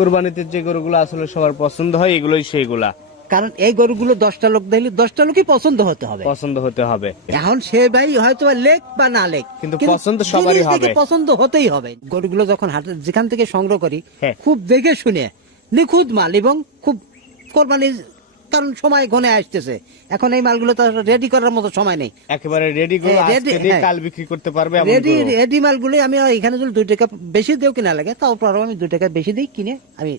কুরবানিতে যে গরুগুলো আসলে সবার পছন্দ হয় এগুলোই সেইগুলা, কারণ এই গরুগুলো 10টা লোক দেখলে 10টা লোকই পছন্দ হতে হবে। পছন্দ হতে হবে। এখন সে ভাই হয়তো বা লেক বা না লেক, কিন্তু পছন্দ সবারই জিনিস দেখে হবে। পছন্দ হতেই হবে। গরুগুলো যখন হাটে যেখান থেকে সংগ্রহ করি, হ্যাঁ। খুব দেখে শুনে নিখুঁত মাল এবং খুব কোরবানি, কারণ সময় ঘনে আসতেছে, এখন এই মালগুলো তো রেডি করার মতো সময় নেই। একেবারে রেডি গরু হ্যাঁ, আজকে ready, দিয়ে হ্যাঁ। কাল বিক্রি করতে পারবে এমন রেডি গরু। রেডি মালগুলো আমি এখানে যদি 2 টাকা বেশি দিও কিনা লাগে, তারপর আমি 2 টাকা বেশি দিই কিনে আমি।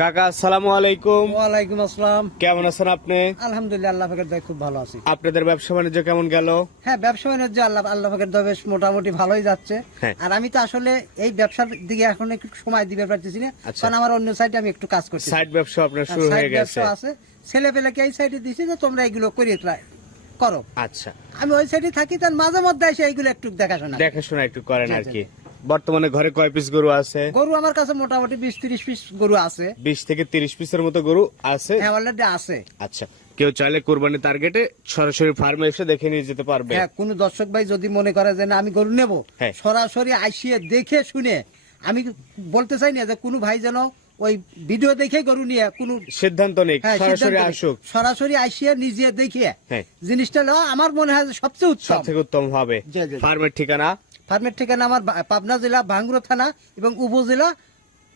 কাকা আসসালামু আলাইকুম। ওয়ালাইকুম আসসালাম। কেমন আছেন আপনি? আলহামদুলিল্লাহ, আল্লাহ পাকের দয়ায় খুব ভালো আছি। আপনাদের ব্যবসা বাণিজ্য কেমন গেল? হ্যাঁ, ব্যবসা বাণিজ্য আল্লাহ পাকের দয়ায় বেশ মোটামুটি ভালোই যাচ্ছে। হ্যাঁ। আর আমি তো আসলে এই ব্যবসার দিকে এখন একটু সময় দিতে পারতেছি না, আচ্ছা। কারণ আমার অন্য সাইডে আমি একটু কাজ করছি। সাইড ব্যবসা আপনার শুরু হয়ে সাইড গেছে। ব্যবসা আছে, ছেলে পেলেকে এই সাইডে দিছি যে তোমরা এগুলো করে করো। আচ্ছা, আমি ওই সাইডে থাকি, তার মাঝে মধ্যে এসে এইগুলো একটু দেখাশোনা। দেখাশোনা একটু করেন আর জি, কি। বর্তমানে ঘরে কয় পিস গরু আছে? গরু আমার কাছে মোটামুটি 20-30 পিস গরু আছে। 20 থেকে 30 পিসের মতো গরু আছে। হ্যাঁ, অলরেডি আছে। আচ্ছা, কেউ চাইলে কোরবানি টার্গেটে সরাসরি ফার্মে এসে দেখে নিয়ে যেতে পারবে। হ্যাঁ, কোন দর্শক ভাই যদি মনে করে যে না আমি গরু নেব, হ্যাঁ। সরাসরি আসিয়ে দেখে শুনে, আমি বলতে চাই না যে কোনো ভাই যেন ওই ভিডিও দেখে গরু নিয়ে কোনো সিদ্ধান্ত নেই, হ্যাঁ, সরাসরি সিদ্ধান্ত নেই। আসুক, সরাসরি আসিয়ে নিজে দেখিয়ে হ্যাঁ। জিনিসটা নেওয়া আমার মনে হয় যে সবচেয়ে উত্তম। সবথেকে উত্তম হবে। জি, জি। ফার্মের ঠিকানা? ফার্মের ঠিকানা আমার পাবনা জেলা ভাঙ্গুড়া থানা এবং উপজেলা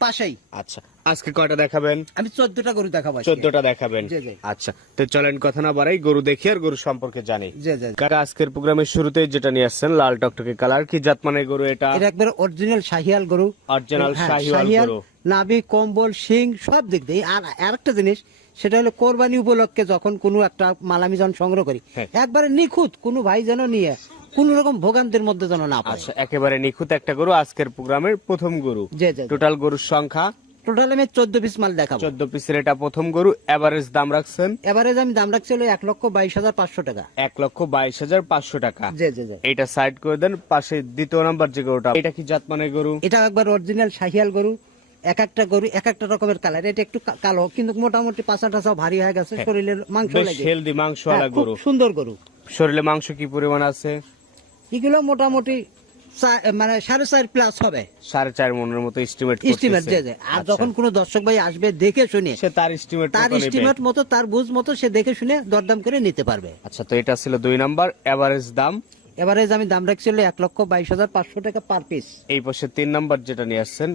পাশেই। আচ্ছা, আজকে কয়টা দেখাবেন? আমি 14টা গরু দেখাবো আজকে। 14টা দেখাবেন। জি, জি। আচ্ছা, তো চলেন কথা না বাড়াই গরু দেখি আর গরু সম্পর্কে জানি। জি, জি। কাকা আজকের প্রোগ্রামের শুরুতেই যেটা নিয়ে আসছেন লাল টকটকে কালার, কি জাত মানের গরু এটা? এটা একবার অরিজিনাল শাহিয়াল গরু। অরিজিনাল হ্যাঁ, শাহিওয়াল গরু। নাভি, কম্বল, শিং সব দিক দিয়ে। আর আরেকটা জিনিস, সেটা হলো কোরবানি উপলক্ষে যখন কোনো একটা মাল আমি যখন সংগ্রহ করি, হ্যাঁ। একবারে নিখুঁত, কোনো ভাই যেন নিয়ে কোন রকম ভোগান্তির মধ্যে যেন না পায়। আচ্ছা, একেবারে নিখুঁত একটা গরু আজকের প্রোগ্রামের প্রথম গরু। জি, জি। টোটাল গরুর সংখ্যা টোটাল আমি 14 পিস মাল দেখাবো। 14 পিসের এটা প্রথম গরু। এভারেজ দাম রাখছেন? এবারে আমি দাম রাখছি হলো 1,22,500 টাকা। 1,22,500 টাকা। জি, জি, জি। এটা সাইড করে দেন। পাশে দ্বিতীয় নাম্বার যে গরুটা, এটা কি জাত মানের গরু? এটা একবার অরিজিনাল শাহিয়াল গরু। এক একটা গরু এক একটা রকমের কালার। এটা একটু কালো, কিন্তু মোটামুটি পাছা টাছা ভারী হয়ে গেছে, শরীরের মাংস বেশ লাগে। হেলদি মাংসওয়ালা হ্যাঁ, খুব গরু। সুন্দর গরু। শরীরে মাংস কি পরিমাণ আছে? এগুলো মোটামুটি মানে 4.5 প্লাস হবে। 4.5 মনের মতো এস্টিমেট এস্টিমেট যে যে। আর যখন কোনো দর্শক ভাই আসবে দেখে শুনে, সে তার এস্টিমেট তার এস্টিমেট মতো, তার বুঝ মতো সে দেখে শুনে দরদাম করে নিতে পারবে। আচ্ছা, তো এটা ছিল 2 নাম্বার। এভারেজ দাম? এবারে আমি দাম রাখছিল 1,22,500 টাকা পার পিস। এই পাশে 3 নাম্বার যেটা নিয়ে আসছেন,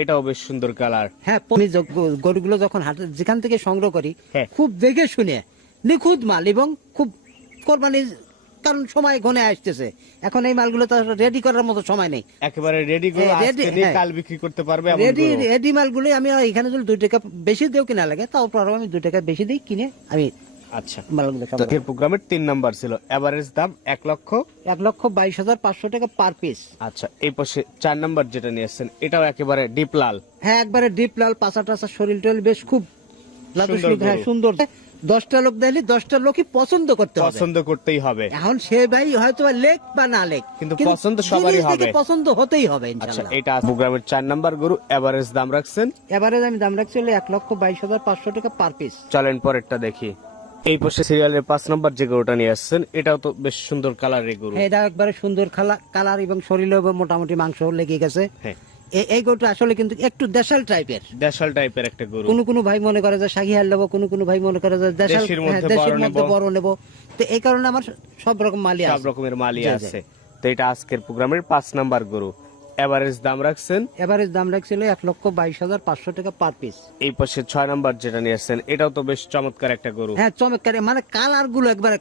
এটাও বেশ সুন্দর কালার। হ্যাঁ, আমি গরুগুলো যখন হাটে যেখান থেকে সংগ্রহ করি, হ্যাঁ। খুব দেখে শুনে নিখুঁত মাল এবং খুব কোরবানি, কারণ সময় ঘনে আসতেছে, এখন এই মালগুলো তো রেডি করার মতো সময় নেই। একেবারে রেডি গরু হ্যাঁ, ready, আজকে দিয়ে হ্যাঁ। কাল বিক্রি করতে পারবে এমন রেডি গরু। রেডি মালগুলো আমি এখানে যদি 2 টাকা বেশি দিও কিনা লাগে, তারপর আমি 2 টাকা বেশি দিই কিনে আমি আচ্ছা, মালগুলো তো এর প্রোগ্রামের 3 নাম্বার ছিল। এভারেজ দাম 1,22,500 টাকা পার পিস। আচ্ছা, এই পাশে 4 নাম্বার যেটা নিয়ে আসছেন, এটাও একেবারে ডিপ লাল। হ্যাঁ, একবারে ডিপ লাল, পাছা টাছা, শরীর টরীর বেশ খুব সুন্দর গরু। হ্যাঁ, সুন্দর। 10টা লোক দেখলে 10টা লোকই পছন্দ করতে হবে। পছন্দ করতেই হবে। এখন সে ভাই হয়তো বা লেক বা না লেক, কিন্তু পছন্দ সবারই জিনিস দেখে হবে। পছন্দ হতেই হবে আচ্ছা, ইনশাআল্লাহ। এটা প্রোগ্রামের 4 নাম্বার গরু। এভারেজ দাম রাখছেন? এবারে আমি দাম রাখছি হলো 1,22,500 টাকা পার পিস। চলেন পরেরটা দেখি। এই পাশে সিরিয়ালের 5 নাম্বার যে গরুটা নিয়ে আসছেন, এটাও তো বেশ সুন্দর কালারের গরু। হ্যাঁ, এটা একবারে সুন্দর কালার এবং শরীরে মোটামুটি মাংস লেগে গেছে। হ্যাঁ, এই গরুটা আসলে কিন্তু একটু দেশাল টাইপের। দেশাল টাইপের একটা গরু। কোনো ভাই মনে করে যে শাহিয়াল নেবো, কোনো ভাই মনে করে যে দেশাল, দেশির মধ্যে হ্যাঁ, দেশির বড় মধ্যে নেবো। বড় নেবো। তো এই কারণে আমার সব রকম মালই সব আছে। রকমের মালই জি, জি। আছে। তো এটা আজকের প্রোগ্রামের 5 নাম্বার গরু। এভারেজ দাম রাখছেন? এভারেজ দাম রাখছিল 1,22,500 টাকা পার পিস। এই পাশে 6 নাম্বার যেটা নিয়ে আসছেন, এটাও তো বেশ চমৎকার একটা গরু। হ্যাঁ, চমৎকার, মানে কালার গুলো একবারে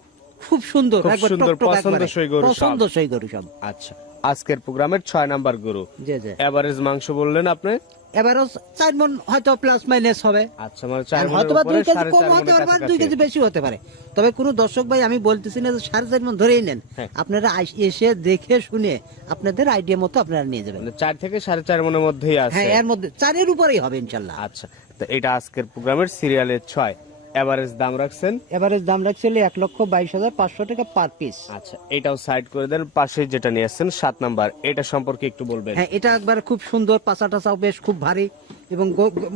খুব সুন্দর, খুব একবার সুন্দর, টকটক, একবারে পছন্দসই গরু সব। পছন্দসই গরু সব। আচ্ছা, আজকের প্রোগ্রামের 6 নাম্বার গরু। জি, জি। এভারেজ মাংস বললেন আপনি? এবারও 4 মণ হয়তো প্লাস মাইনাস হবে। আচ্ছা, মানে 4 আর মনের হয়তো বা উপরে 2 কেজি 4.5 কম হতে মনের পারে, আর 2 কাছাকাছি। কেজি বেশি হতে পারে। তবে কোনো দর্শক ভাই আমি বলতেছি না যে 4.5 মণ ধরেই নেন, হ্যাঁ। আপনারা এসে দেখে শুনে আপনাদের আইডিয়া মতো আপনারা নিয়ে যাবেন। মানে 4 থেকে 4.5 মনের মধ্যেই আছে। হ্যাঁ, এর মধ্যে 4-এর উপরেই হবে ইনশাল্লাহ। আচ্ছা, তো এটা আজকের প্রোগ্রামের সিরিয়ালের 6। এভারেজ দাম রাখছেন? এভারেজ দাম রাখছিল 1,22,500 টাকা পার পিস। আচ্ছা, এটাও সাইড করে দেন। পাশে যেটা নিয়ে আসছেন 7 নাম্বার, এটা সম্পর্কে একটু বলবেন। হ্যাঁ, এটা একবার খুব সুন্দর, পাছা টাছাও বেশ খুব ভারী এবং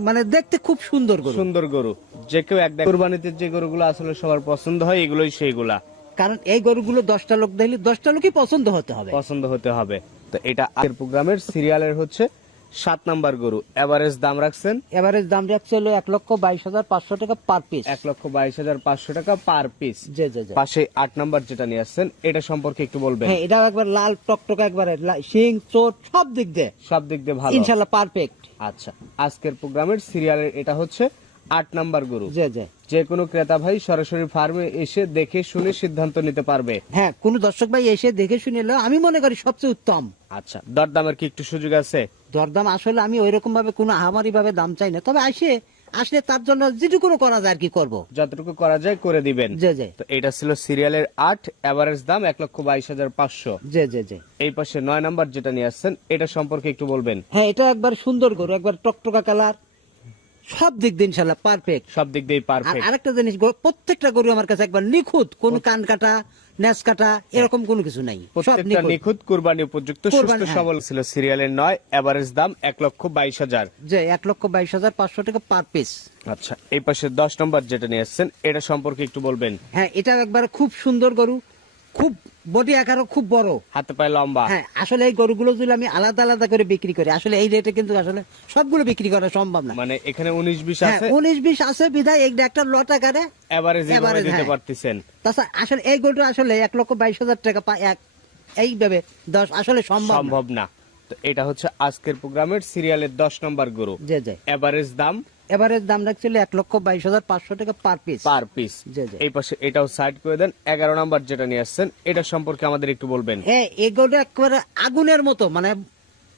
মানে দেখতে খুব সুন্দর গরু। সুন্দর গরু। যে কেউ কুরবানিতে যে গরুগুলো আসলে সবার পছন্দ হয় এগুলোই সেইগুলা, কারণ এই গরুগুলো 10টা লোক দেখলে 10টা লোকই পছন্দ হতে হবে। পছন্দ হতে হবে। তো এটা আগের প্রোগ্রামের সিরিয়ালের হচ্ছে 7 নাম্বার গরু এভারেজ দাম রাখছেন এভারেজ দাম রাখছে হলো 1,22,500 টাকা পার পিস। 1,22,500 টাকা পার পিস। জি জি জি। পাশে 8 নাম্বার যেটা নিয়ে আসছেন এটা সম্পর্কে একটু বলবেন। হ্যাঁ, এটাও একবার লাল টকটকা, একবারে শিং চোট সব দিক দিয়ে সব দিক দিয়ে ভালো, ইনশাআল্লাহ পারফেক্ট। আচ্ছা, আজকের প্রোগ্রামের সিরিয়ালের এটা হচ্ছে 8 নাম্বার গরু। জি জি। যে কোনো ক্রেতা ভাই সরাসরি ফার্মে এসে দেখে শুনে সিদ্ধান্ত নিতে পারবে। হ্যাঁ, কোন দর্শক ভাই এসে দেখে শুনে এলো, আমি মনে করি সবচেয়ে উত্তম। আচ্ছা, দরদামের কি একটু সুযোগ আছে? দরদাম আসলে আমি ওই রকম ভাবে কোনো আহামারি ভাবে দাম চাই না, তবে আসলে তার জন্য যেটুকু করা যায় আর কি করব। যতটুকু করা যায় করে দিবেন। জি জি। তো এটা ছিল সিরিয়ালের 8, এভারেজ দাম 1,22,500। জি জি জি। এই পাশে 9 নাম্বার যেটা নিয়ে আসছেন এটা সম্পর্কে একটু বলবেন। হ্যাঁ, এটা একবার সুন্দর গরু, একবার টকটকা কালার, সব দিক দিয়ে ইনশাআল্লাহ পারফেক্ট। সব দিক দিয়ে আর পারফেক্ট। আরেকটা জিনিস, প্রত্যেকটা গরু আমার কাছে একবার নিখুঁত, কোন কান কাটা নেস কাটা এরকম কোনো কিছু নাই, সব প্রত্যেকটা নিখুঁত। নিখুঁত কুরবানি উপযুক্ত সুস্থ কুরবানি, হ্যাঁ। সবল ছিল। সিরিয়ালের 9, এভারেজ দাম 1,22,000। যে 1,22,500 টাকা পার পিস। আচ্ছা, এই পাশে 10 নম্বর যেটা নিয়ে আসছেন এটা সম্পর্কে একটু বলবেন। হ্যাঁ, এটা একবার খুব সুন্দর গরু, খুব বডি আকারও খুব বড়, হাতে পায়ে লম্বা। হ্যাঁ। আসলে এই গরুগুলো যদি আমি আলাদা আলাদা করে বিক্রি করি, আসলে এই রেটে কিন্তু আসলে সবগুলো বিক্রি করা সম্ভব না। মানে এখানে 19-20 হ্যাঁ, আছে, 19-20 আছে বিধায় এইটা একটা লট আকারে এভারেজ Average, দিতে হ্যাঁ। পারতেছেন। তাছাড়া আসলে এই গরুটা আসলে 1,22,000 টাকা এইভাবে 10 আসলে সম্ভব না। সম্ভব না। তো এটা হচ্ছে আজকের প্রোগ্রামের সিরিয়ালের 10 নম্বর গরু। জি জি। এভারেজ দাম এভারেজ দাম রাখছিল 1,22,500 টাকা পার পিস। Per piece. জি জি। এই পাশে এটাও সাইড করে দেন। 11 নম্বর যেটা নিয়ে আসছেন এটা সম্পর্কে আমাদের একটু বলবেন। হ্যাঁ, এই গরুটা একেবারে আগুনের মতো, মানে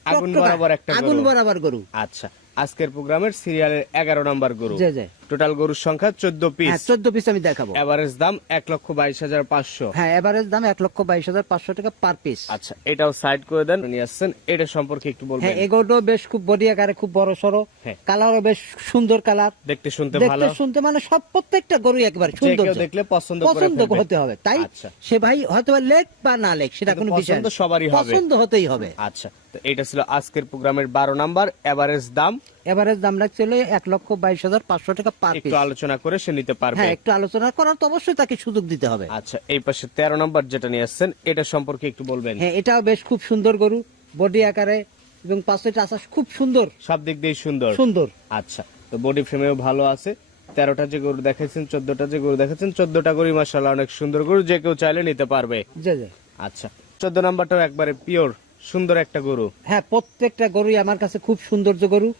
আগুন টকটকা, বরাবর একটা গরু। আগুন বরাবর গরু। আচ্ছা, আজকের প্রোগ্রামের সিরিয়ালের 11 নম্বর গরু। জি জি। টোটাল গরুর সংখ্যা 14 পিস। হ্যাঁ, 14 পিস আমি দেখাবো। এভারেজ দাম 1,22,500। হ্যাঁ, এভারেজ দাম 1,22,500 টাকা পার পিস। আচ্ছা, এটাও সাইড করে দেন। নিয়ে আসছেন এটা সম্পর্কে একটু বলবেন। হ্যাঁ, এগোটাও বেশ খুব বডি আকারে খুব বড় সড়ো, হ্যাঁ। কালারও বেশ সুন্দর কালার, দেখতে শুনতে ভালো, দেখতে শুনতে মানে সব প্রত্যেকটা গরু একবার যে সুন্দর, কেউ দেখলে পছন্দ করে পছন্দ ফেলবে। হতে হবে। তাই আচ্ছা। সে ভাই হয়তো বা লেক বা না লেক সেটা কিন্তু কোনো বিষয় পছন্দ না। সবারই হবে। পছন্দ হতেই হবে। আচ্ছা, তো এটা ছিল আজকের প্রোগ্রামের 12 নাম্বার। এভারেজ দাম এভারেজ দাম রাখছিল 1,22,500 টাকা পার পিস। একটু আলোচনা করে সে নিতে পারবে। হ্যাঁ, একটু আলোচনা করার তো অবশ্যই তাকে সুযোগ দিতে হবে। আচ্ছা, এই পাশে 13 নাম্বার যেটা নিয়ে আসছেন এটা সম্পর্কে একটু বলবেন। হ্যাঁ, এটাও বেশ খুব সুন্দর গরু, বডি আকারে এবং পাশে টাসা খুব সুন্দর সব দিক দিয়ে সুন্দর। সুন্দর। আচ্ছা, তো বডি ফ্রেমেও ভালো আছে। 13টা যে গরু দেখাচ্ছেন, 14টা যে গরু দেখাচ্ছেন, 14টা গরু মাশাআল্লাহ অনেক সুন্দর গরু, যে কেউ চাইলে নিতে পারবে। জি জি। আচ্ছা, 14 নাম্বারটাও একবারে পিওর সুন্দর একটা গরু। হ্যাঁ, প্রত্যেকটা গরুই আমার কাছে খুব সৌন্দর্য গরু।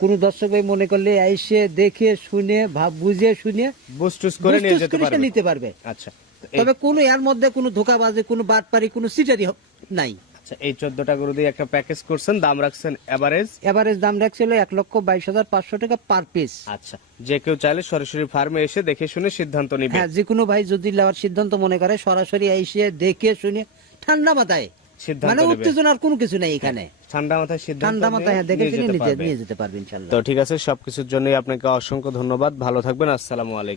কোন দর্শক ভাই মনে করলে এসে দেখে শুনে বুঝে শুনে বুস্টুস করে নিয়ে বুঝটুস যেতে করে সে পারবে। নিতে পারবে। আচ্ছা, তো এই- তবে কোনো এর মধ্যে কোনো ধোকাবাজি, কোনো বাটপারি, কোনো সিটারি নাই। আচ্ছা, এই 14টা গরু দিয়ে একটা প্যাকেজ করছেন, দাম রাখছেন এভারেজ। এভারেজ দাম রাখছিল 1,22,500 টাকা পার পিস। আচ্ছা, যে কেউ চাইলে সরাসরি ফার্মে এসে দেখে শুনে সিদ্ধান্ত নিবে। হ্যাঁ, যে কোনো ভাই যদি নেওয়ার সিদ্ধান্ত মনে করে সরাসরি এসে দেখে শুনে ঠান্ডা মাথায়, সিদ্ধান্ত মানে নেবে। উত্তেজনার কোনো কিছু নাই এখানে, ঠান্ডা মাথায় সিদ্ধান্ত ঠান্ডা মাথায় নিয়ে দেখে শুনে যেতে পারবে। নিয়ে যেতে পারবে ইনশাল্লাহ। তো ঠিক আছে, সবকিছুর জন্যই আপনাকে অসংখ্য ধন্যবাদ। ভালো থাকবেন। আসসালামু আলাইকুম।